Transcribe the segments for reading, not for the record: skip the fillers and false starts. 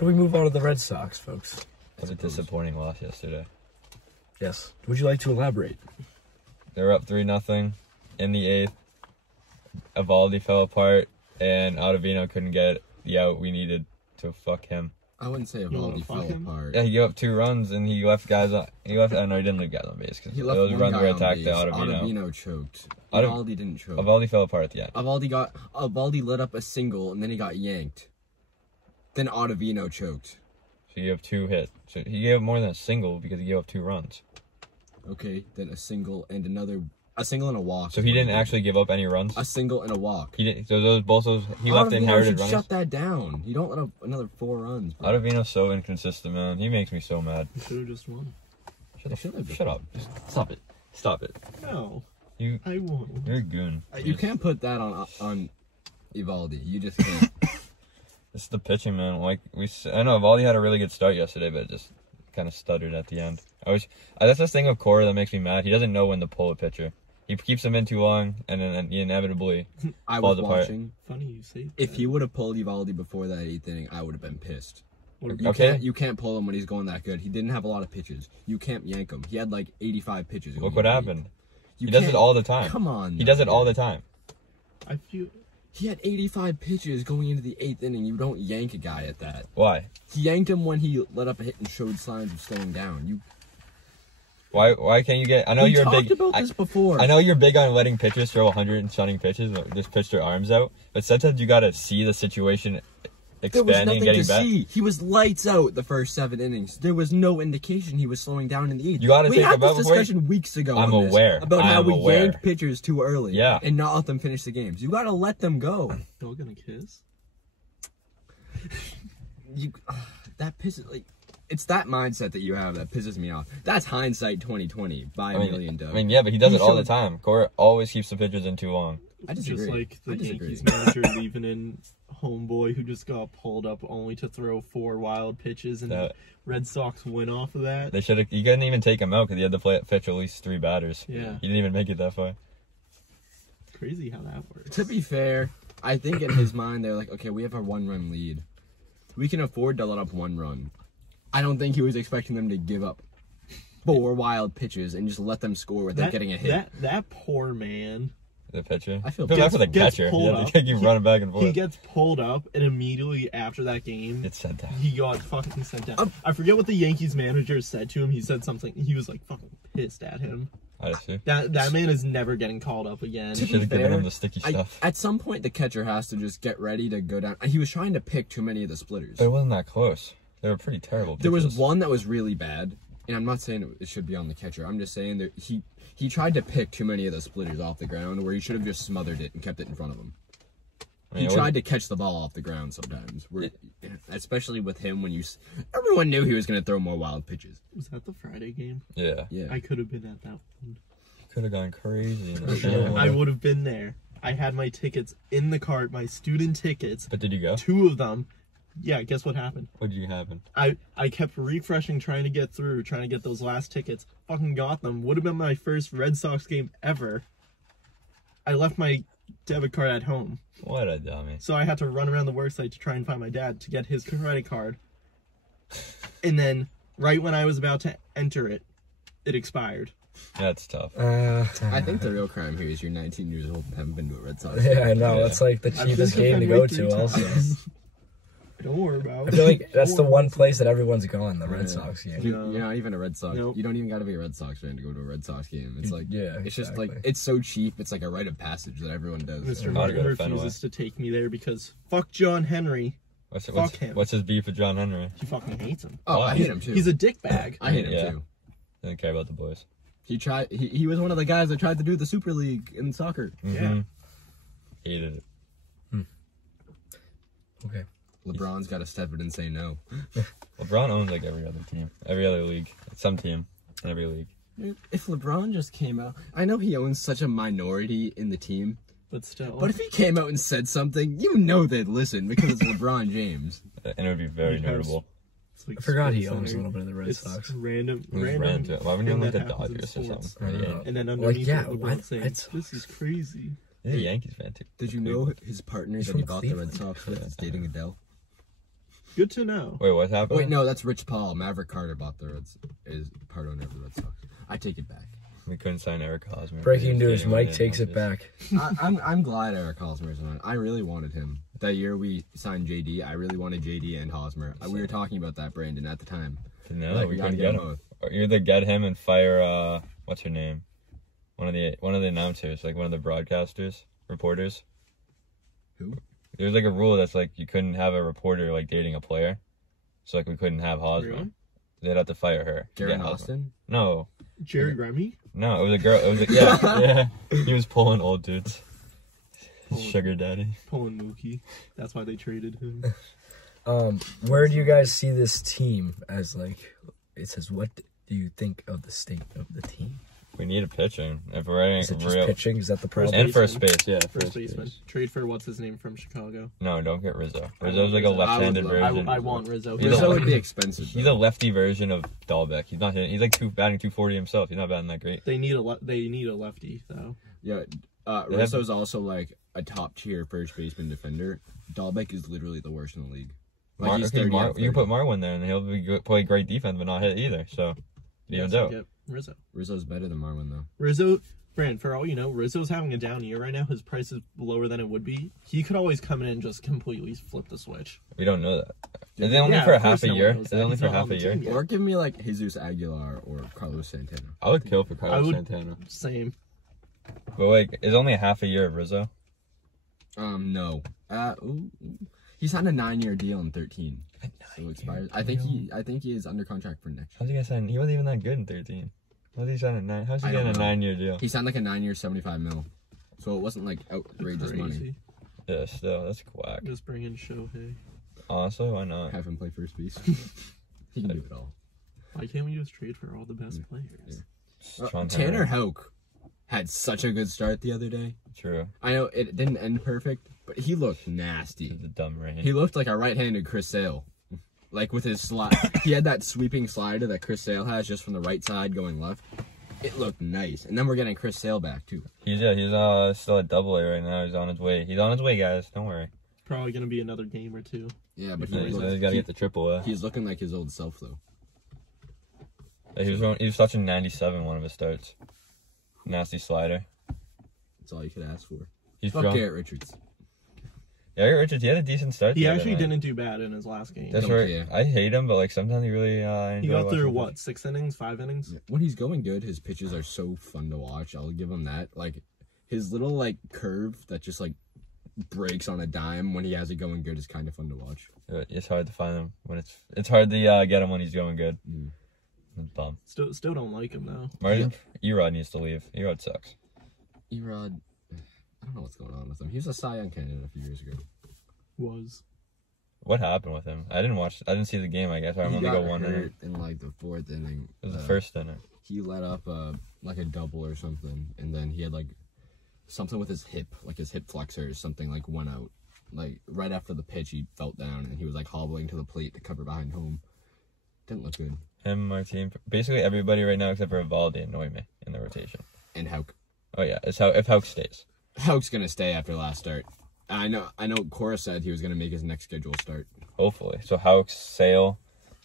Should we move on to the Red Sox, folks? It was a disappointing loss yesterday. Yes. Would you like to elaborate? They were up 3-0 in the 8th. Evaldi fell apart, and Ottavino couldn't get the out we needed to fuck him. I wouldn't say Evaldi fell apart. Yeah, he gave up 2 runs, and he left guys on. I know he didn't leave guys on base because those runs were attacked to Ottavino. Ottavino choked. Evaldi didn't choke. Evaldi fell apart at the end. Evaldi let up a single, and then he got yanked. Then Ottavino choked. So you have 2 hits. So he gave up more than a single because he gave up 2 runs. Okay, then a single and a single and a walk. So he didn't actually give up any runs. A single and a walk. He didn't. So he left inherited runs. Shut that down. You don't let up another 4 runs. Bro. Ottavino's so inconsistent, man. He makes me so mad. You should have just won. Shut up. Just stop it. Stop it. No. I won. You're a goon. You can't put that on Evaldi. You just can't. It's the pitching, man. I know Evaldi had a really good start yesterday, but it just kind of stuttered at the end. That's the thing with Cora that makes me mad. He doesn't know when to pull a pitcher. He keeps him in too long, and then he inevitably falls apart. Watching. Funny you say that. If he would have pulled Evaldi before that 8th inning, I would have been pissed. You can't pull him when he's going that good. He didn't have a lot of pitches. You can't yank him. He had like 85 pitches. Look what happened. He does it all the time. Come on. He does it all the time. I feel... He had 85 pitches going into the 8th inning. You don't yank a guy at that. Why? He yanked him when he let up a hit and showed signs of slowing down. Why can't you get? I know we you're talked big. about this before. I know you're big on letting pitchers throw 100 and shunning pitches, or just pitch their arms out. But sometimes you gotta see the situation expanding and getting back. See. He was lights out the first 7 innings. There was no indication he was slowing down in the 8th. You gotta we take had this discussion weeks ago. I'm aware about how we yanked pitchers too early. Yeah. And not let them finish the games. You gotta let them go. Y'all gonna kiss? That pisses it's that mindset that you have that pisses me off. That's hindsight 2020 by a million, Doug. Yeah, but he does it all the time. Cora always keeps the pitchers in too long. I disagree. Just like the Yankees manager leaving in homeboy who just got pulled up only to throw 4 wild pitches, and the Red Sox win off of that. They should have. You couldn't even take him out because he had to pitch at least 3 batters. Yeah. He didn't even make it that far. Crazy how that works. To be fair, I think in his mind they're like, okay, we have a 1-run lead. We can afford to let up 1 run. I don't think he was expecting them to give up 4 wild pitches and just let them score without getting a hit. That poor man. The pitcher? I feel bad for the catcher. He had to keep running back and forth. He gets pulled up, and immediately after that game, it's sent down. He got fucking sent down. I forget what the Yankees manager said to him. He said something. He was like fucking pissed at him. I see. That man is never getting called up again. Should have given him the sticky stuff. At some point, the catcher has to just get ready to go down. He was trying to pick too many of the splitters. But it wasn't that close. They were pretty terrible pitches. There was one that was really bad, and I'm not saying it should be on the catcher. I'm just saying that he tried to pick too many of the splitters off the ground where he should have just smothered it and kept it in front of him. He tried to catch the ball off the ground sometimes, especially with him when everyone knew he was going to throw more wild pitches. Was that the Friday game? Yeah. I could have been at that one. Could have gone crazy. I would have been there. I had my tickets in the cart, my student tickets. But did you go? 2 of them. Yeah, guess what happened? What did happen? I kept refreshing, trying to get through, trying to get those last tickets. Fucking got them. Would have been my first Red Sox game ever. I left my debit card at home. What a dummy. So I had to run around the worksite to try and find my dad to get his credit card. And then, right when I was about to enter it, it expired. That's tough. I think the real crime here is you're 19 years old and haven't been to a Red Sox. Yeah, I know. It's like the cheapest game to go to also. Don't worry about it. I feel like that's the one place that everyone's gone, the Red Sox game. You're not even a Red Sox. Nope. You don't even got to be a Red Sox fan to go to a Red Sox game. It's like, it's just like, exactly. it's so cheap. It's like a rite of passage that everyone does. Mr. Martin refuses to take me there because fuck John Henry. Fuck him. What's his beef with John Henry? He fucking hates him. Oh, I hate him too. He's a dickbag. I hate him too. Didn't care about the boys. He was one of the guys that tried to do the Super League in soccer. Yeah. Hated it. Okay. LeBron's got to step in and say no. LeBron owns like every other team, every other league, some team in every league. Dude, if LeBron just came out, I know he owns such a minority in the team, but still. But if he came out and said something, you know they'd listen because it's LeBron James. And it would be very notable. Like I forgot he owns a little bit of the Red Sox. Random. Why wouldn't you own like the Dodgers or something? And then underneath LeBron saying, "This is crazy." Yeah, Yankees fan too. Did you know his partner that he bought the Red Sox with is dating Adele? Good to know. Wait, what happened? Wait, no, that's Rich Paul. Maverick Carter bought the is part owner of the Red Sox. I take it back. We couldn't sign Eric Hosmer. Breaking news: Mike takes it back. I'm glad Eric Hosmer's on. I really wanted him. That year we signed JD, I really wanted JD and Hosmer. We were talking about that, Brandon, at the time. No, Like, we gotta couldn't get him. both. Or either get him and fire what's her name? One of the announcers, like one of the broadcasters, reporters. Who? There's like a rule that's like you couldn't have a reporter like dating a player. So like we couldn't have Hosmer. Really? They'd have to fire her. to Garen get Hosmer. Austin? No. Jerry Remy? No, it was a girl. It was a, yeah. He was pulling old dudes. Sugar daddy. Pulling Mookie. That's why they traded him. Where do you guys see this team as, like, it says, what do you think of the state of the team? We need a pitching. If we're running Is it just real pitching? Is that the problem? and first base, yeah. First baseman. Trade for what's his name from Chicago. No, don't get Rizzo. Rizzo's like a left-handed I version. I want Rizzo. He's Rizzo a- would be expensive. He's a lefty version of Dahlbeck. He's not. He's like batting 240 himself. He's not batting that great. They need a lefty though. Yeah, Rizzo's also like a top tier first baseman defender. Dahlbeck is literally the worst in the league. Like, he's 30 out of You 30. put Marwin there, and he'll play great defense, but not hit either. So, evens out. Get Rizzo. Rizzo's better than Marwin though. Rizzo, Brand, for all you know, Rizzo's having a down year right now. His price is lower than it would be. He could always come in and just completely flip the switch. We don't know that. Is it only Yeah, for of half course a no one year? knows Is it that. only He's for not half on a the year? team yet. Or give me like Jesus Aguilar or Carlos Santana. I would kill for Carlos would- Santana. Same. But like, it's only a half a year of Rizzo. No. He's signed a 9-year deal in 13. So it expires. I think he is under contract for next year. How's he gonna sign? He wasn't even that good in 13. How's he signing a 9? How's he I getting a don't know. 9-year deal? He signed like a 9-year, 75 mil. So it wasn't like outrageous money. Crazy. Yeah, still, that's whack. Just bring in Shohei. Honestly, why not? Have him play first base. He can do it all. Why can't we just trade for all the best players? Yeah. Sean Tanner Henry. Houck had such a good start the other day. True. I know it didn't end perfect, but he looked nasty. The dumb rain. He looked like a right-handed Chris Sale. Like with his slide. He had that sweeping slider that Chris Sale has just from the right side going left. It looked nice. And then we're getting Chris Sale back too. He's still at Double-A right now. He's on his way. He's on his way, guys. Don't worry. Probably gonna be another game or two. Yeah, but He's gotta get the Triple-A. he's looking like his old self though. He was touching 97 one of his starts. Nasty slider. That's all you could ask for. He's Fuck drunk. Garrett Richards. Yeah, Richards, he had a decent start. He the other actually night. didn't do bad in his last game. That's Don't right. care. I hate him, but like sometimes he really He enjoy got through watching what, 6 innings, 5 innings? When he's going good, his pitches are so fun to watch. I'll give him that. Like his little like curve that just like breaks on a dime when he has it going good is kind of fun to watch. It's hard to find him when it's hard to get him when he's going good. Mm. It's dumb. Still don't like him though. Martin, Erod needs to leave. Erod sucks. Erod, I don't know what's going on with him. He was a Cy Young candidate a few years ago. Was. What happened with him? I didn't see the game. I guess I He only got go one inning. hurt in like the 4th inning. It was the first inning. He let up like a double or something, and then he had like something with his hip, like his hip flexor or something, like went out. Like right after the pitch, he fell down and he was like hobbling to the plate to cover behind home. Didn't look good. Him, my team, basically everybody right now except for Evaldi annoy me in the rotation. And Houck. Oh yeah, if Houck stays. Houck's gonna stay after last start. I know. Cora said he was gonna make his next schedule start. Hopefully. So Houck, Sale,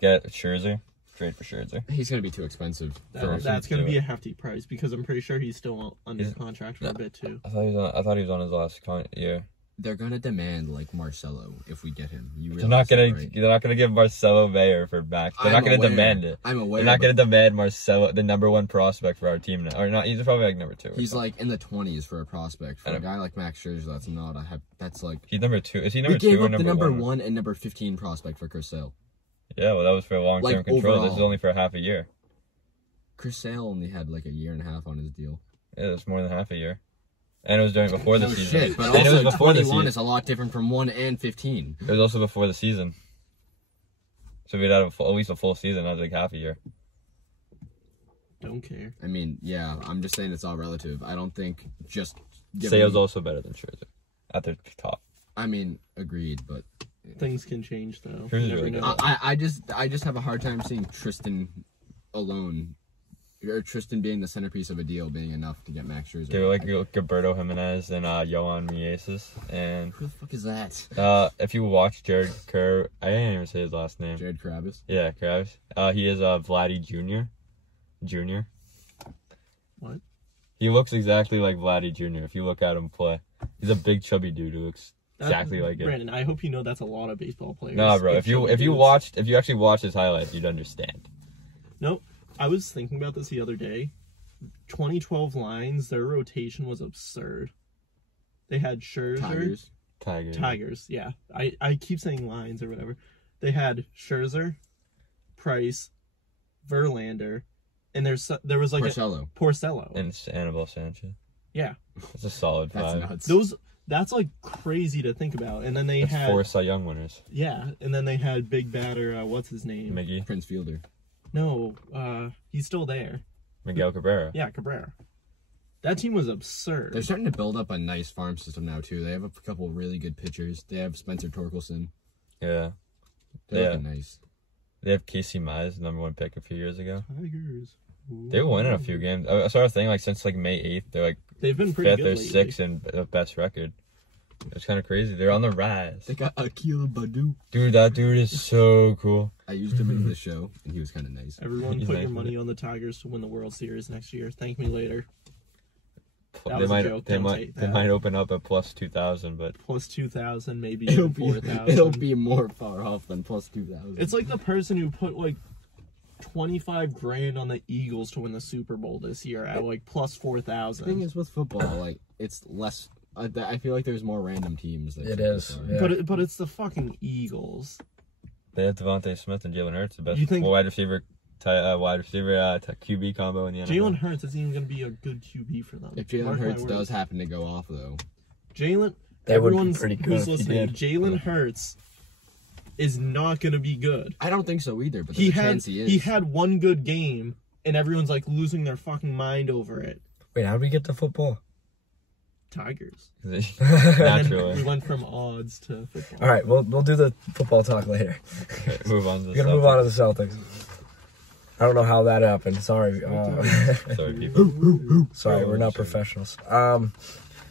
get Scherzer, trade for Scherzer. He's gonna be too expensive. For That's gonna do be it. a hefty price because I'm pretty sure he's still under He's- contract for a bit too. I thought he was on his last year. They're gonna demand like Marcelo if we get him. They're not gonna give Marcelo Mayer for back. They're not gonna demand it. I'm aware. They're not gonna demand Marcelo, the number 1 prospect for our team now, or not. He's probably like number 2. or He's something. like in the 20s for a prospect. For I a know. guy like Max Scherzer, that's not a. That's like. He's number 2. Is he We number 2 gave or up the number 1? 1 and number 15 prospect for Chris Sale. Yeah, well, that was for long-term Like, control. This is overall. only for half a year. Chris Sale only had like a year and a half on his deal. Yeah, it's more than half a year. And it was before the No season. shit, but And it also was before the 21 season. is a lot different from 1 and 15. It was also before the season. So we'd had at least a full season, not like half a year. Don't care. I mean, yeah, I'm just saying it's all relative. I don't think just Sale's also better than Scherzer at their top. I mean, agreed, but Things can change though. Here's You never really know. good. I just have a hard time seeing Tristan alone Tristan being the centerpiece of a deal being enough to get Max Scherzer. They were like Gilberto Jimenez and Yohan Mieses. And Who the fuck is that? if you watch Jared Kerr, I didn't even say his last name. Jared Carabas. Yeah, Krabs. He is Vladdy Jr. Jr. What? He looks exactly like Vladdy Jr. if you look at him play. He's a big chubby dude who looks exactly like it. Brandon, I hope you know that's a lot of baseball players. No, bro. If you actually watched his highlights, you'd understand. Nope. I was thinking about this the other day. 2012 Lions, their rotation was absurd. They had Scherzer. Tigers, yeah. I keep saying Lions or whatever. They had Scherzer, Price, Verlander, and there was like Porcello. And Anibal Sanchez. Yeah. That's a solid That's five. nuts. That's like crazy to think about. And then they had 4 Cy Young winners. Yeah, and then they had big batter, what's his name? Miggy. Prince Fielder. No, he's still there. Miguel Cabrera. Yeah, Cabrera. That team was absurd. They're starting to build up a nice farm system now too. They have a couple really good pitchers. They have Spencer Torkelson. Yeah. They're Yeah. looking nice. They have Casey Mize, #1 pick a few years ago. Tigers. They were winning a few games. I saw a thing like since like May 8th, they're like They've been pretty 5th good or lately. 6th in the best record. It's kind of crazy. They're on the rise. They got Akil Badu. Dude, that dude is so cool. I used him in the show, and he was kind of nice. Everyone He's put nice your with money it. on the Tigers to win the World Series next year. Thank me later. That They was a might joke. they Don't might take they that. might open up at plus 2,000, but Plus 2,000, maybe It'll even be 4,000. it'll be more far off than plus 2,000. It's like the person who put like 25 grand on the Eagles to win the Super Bowl this year at like plus the thing 4,000. is with football, like it's less. I feel like there's more random teams. It is. Yeah. But it's the fucking Eagles. they have Devontae Smith and Jalen Hurts, the best You think- wide receiver QB combo in the NFL. Jalen Hurts isn't even going to be a good QB for them. If Jalen Mark my Hurts words. does happen to go off though, Jalen, That would be everyone's pretty good who's if he listening, did. Jalen Hurts is not going to be good. I don't think so either. But there's a chance he is. He had one good game, and everyone's like losing their fucking mind over it. Wait, how did we get to football? Tigers. And we Naturally. went from odds to football. All right, we'll do the football talk later. Okay, move on to the We're gonna move on to Celtics. the Celtics. I don't know how that happened. Sorry. Sorry, people. Sorry, we're not professionals.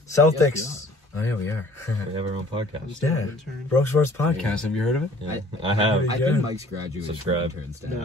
Celtics. Oh yeah, we are. We have our own podcast. Yeah. Brooks Sports Podcast. Have you heard of it? Yeah, I I have. I Yeah. think Mike's graduated. Subscribe. From intern staff. No.